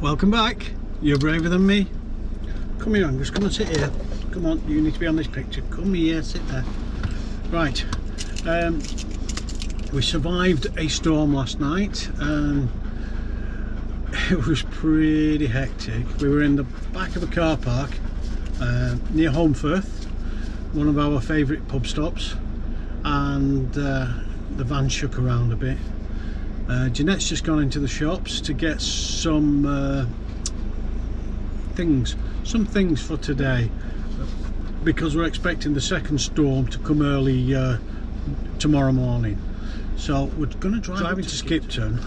Welcome back. You're braver than me. Come here, Angus, come and sit here. Come on, you need to be on this picture. Come here, sit there. Right, we survived a storm last night and it was pretty hectic. We were in the back of a car park near Holmfirth, one of our favourite pub stops, and the van shook around a bit. Jeanette's just gone into the shops to get some things for today, because we're expecting the second storm to come early tomorrow morning. So we're going to drive into Skipton,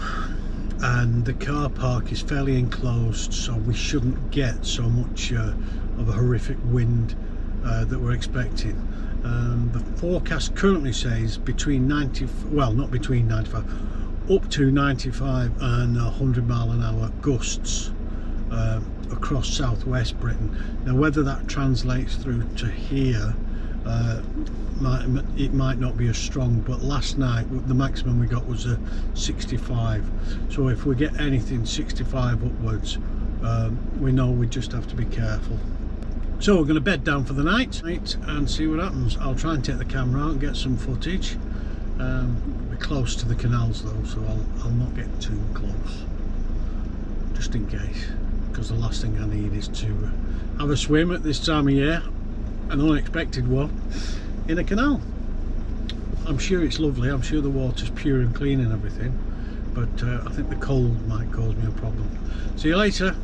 and the car park is fairly enclosed, so we shouldn't get so much of a horrific wind that we're expecting. The forecast currently says between 90, well, not between 95, up to 95 and 100 mile an hour gusts across southwest Britain. Now whether that translates through to here, it might not be as strong, but last night the maximum we got was 65. So if we get anything 65 upwards, we know we just have to be careful. So we're going to bed down for the night and see what happens. I'll try and take the camera out and get some footage. We're close to the canals though, so I'll not get too close, just in case, because the last thing I need is to have a swim at this time of year, an unexpected one, in a canal. I'm sure it's lovely, I'm sure the water's pure and clean and everything, but I think the cold might cause me a problem. See you later.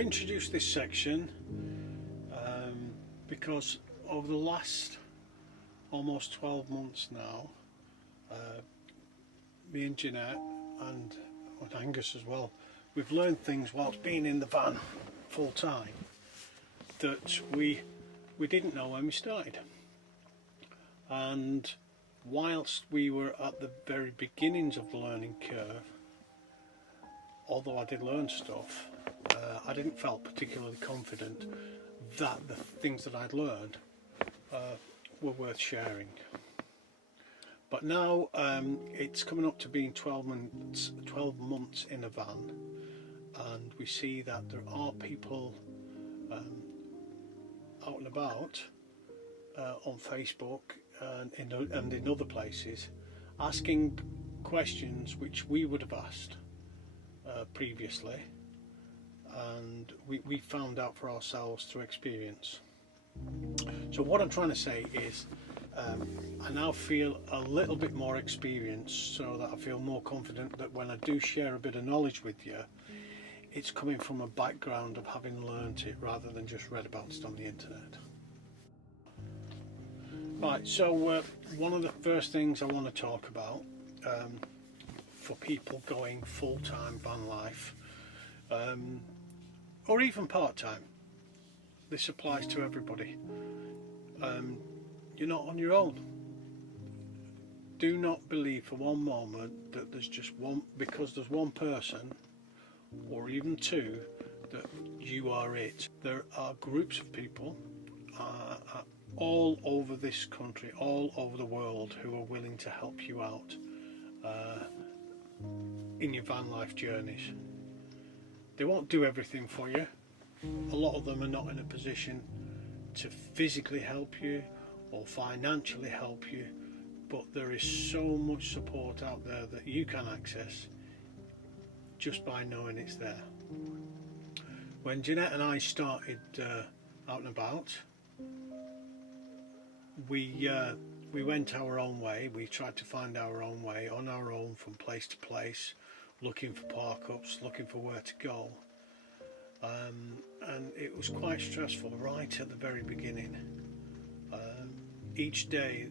I've introduced this section because over the last almost 12 months now, me and Jeanette and Angus as well, we've learned things whilst being in the van full time that we didn't know when we started. And whilst we were at the very beginnings of the learning curve, although I did learn stuff, I didn't feel particularly confident that the things that I'd learned were worth sharing. But now it's coming up to being 12 months in a van, and we see that there are people out and about on Facebook and in other places asking questions which we would have asked previously, and we found out for ourselves through experience. So what I'm trying to say is I now feel a little bit more experienced, so that I feel more confident that when I do share a bit of knowledge with you, it's coming from a background of having learnt it rather than just read about it on the internet. Right, so one of the first things I want to talk about for people going full-time van life, or even part-time, this applies to everybody. You're not on your own. Do not believe for one moment that there's just one, because there's one person or even two, that you are it. There are groups of people all over this country, all over the world, who are willing to help you out in your van life journeys. They won't do everything for you. A lot of them are not in a position to physically help you or financially help you, but there is so much support out there that you can access just by knowing it's there. When Jeanette and I started out and about, we went our own way. We tried to find our own way on our own from place to place, looking for park-ups, looking for where to go. And it was quite stressful right at the very beginning. Each day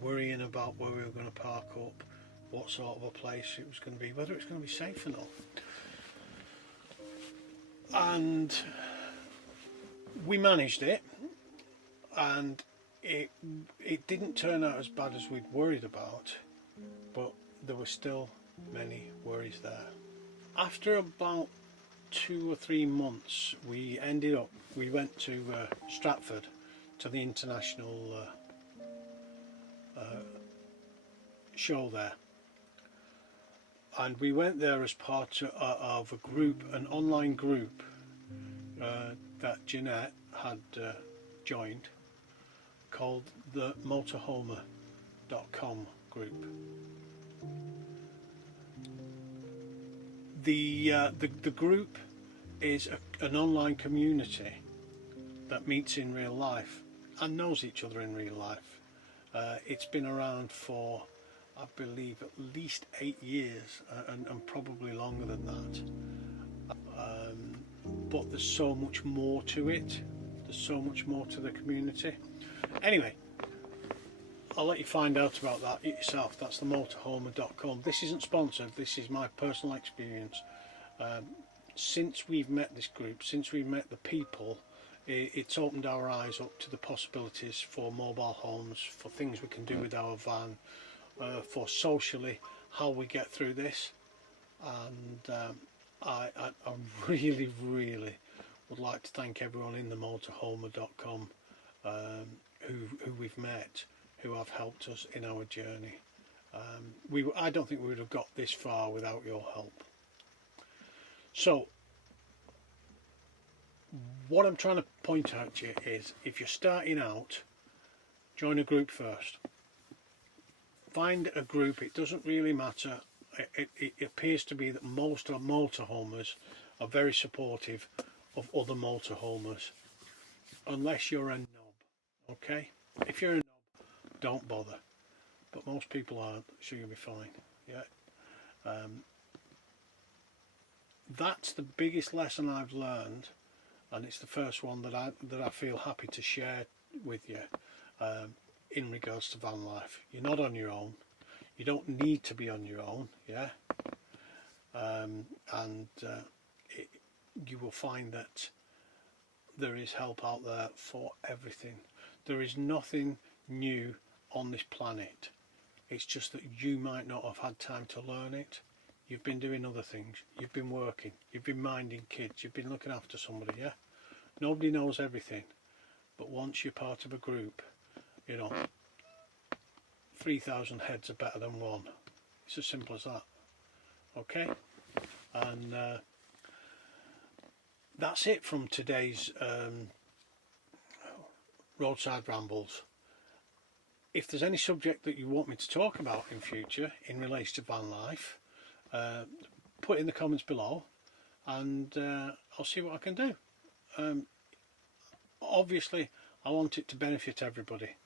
worrying about where we were going to park up, what sort of a place it was going to be, whether it's going to be safe or not. And we managed it, and it didn't turn out as bad as we'd worried about, but there were still many worries there. After about 2 or 3 months, we went to Stratford, to the international show there, and we went there as part of a group, an online group that Jeanette had joined, called the motorhomer.com group. The group is an online community that meets in real life and knows each other in real life. It's been around for, I believe, at least 8 years, and probably longer than that. But there's so much more to it. There's so much more to the community. Anyway, I'll let you find out about that yourself. That's the motorhomer.com. This isn't sponsored. This is my personal experience. Since we've met this group, since we've met the people, it's opened our eyes up to the possibilities for mobile homes, for things we can do with our van, for socially how we get through this. And I really would like to thank everyone in the motorhomer.com who we've met, who have helped us in our journey. I don't think we would have got this far without your help. So what I'm trying to point out to you is, if you're starting out, join a group first. Find a group. It doesn't really matter. It appears to be that most of motorhomers are very supportive of other motorhomers, unless you're a knob. Okay, if you're a knob, don't bother, but most people aren't, so you'll be fine. Yeah. that's the biggest lesson I've learned, and it's the first one that I feel happy to share with you, in regards to van life. You're not on your own. You don't need to be on your own, yeah. You will find that there is help out there for everything. There is nothing new on this planet. It's just that you might not have had time to learn it. You've been doing other things. You've been working. You've been minding kids. You've been looking after somebody, yeah? Nobody knows everything. But once you're part of a group, you know, 3,000 heads are better than one. It's as simple as that. Okay? And that's it from today's roadside rambles. If there's any subject that you want me to talk about in future in relation to van life, put it in the comments below, and I'll see what I can do. Obviously I want it to benefit everybody,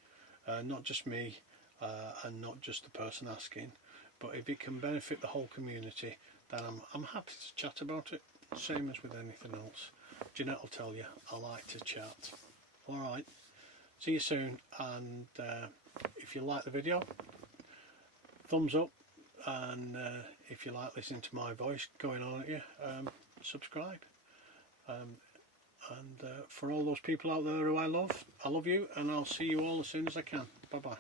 not just me, and not just the person asking, but if it can benefit the whole community, then I'm happy to chat about it. Same as with anything else. Jeanette will tell you I like to chat. Alright, see you soon, and if you like the video, thumbs up, and if you like listening to my voice going on at you, subscribe. And for all those people out there who I love you, and I'll see you all as soon as I can. Bye bye.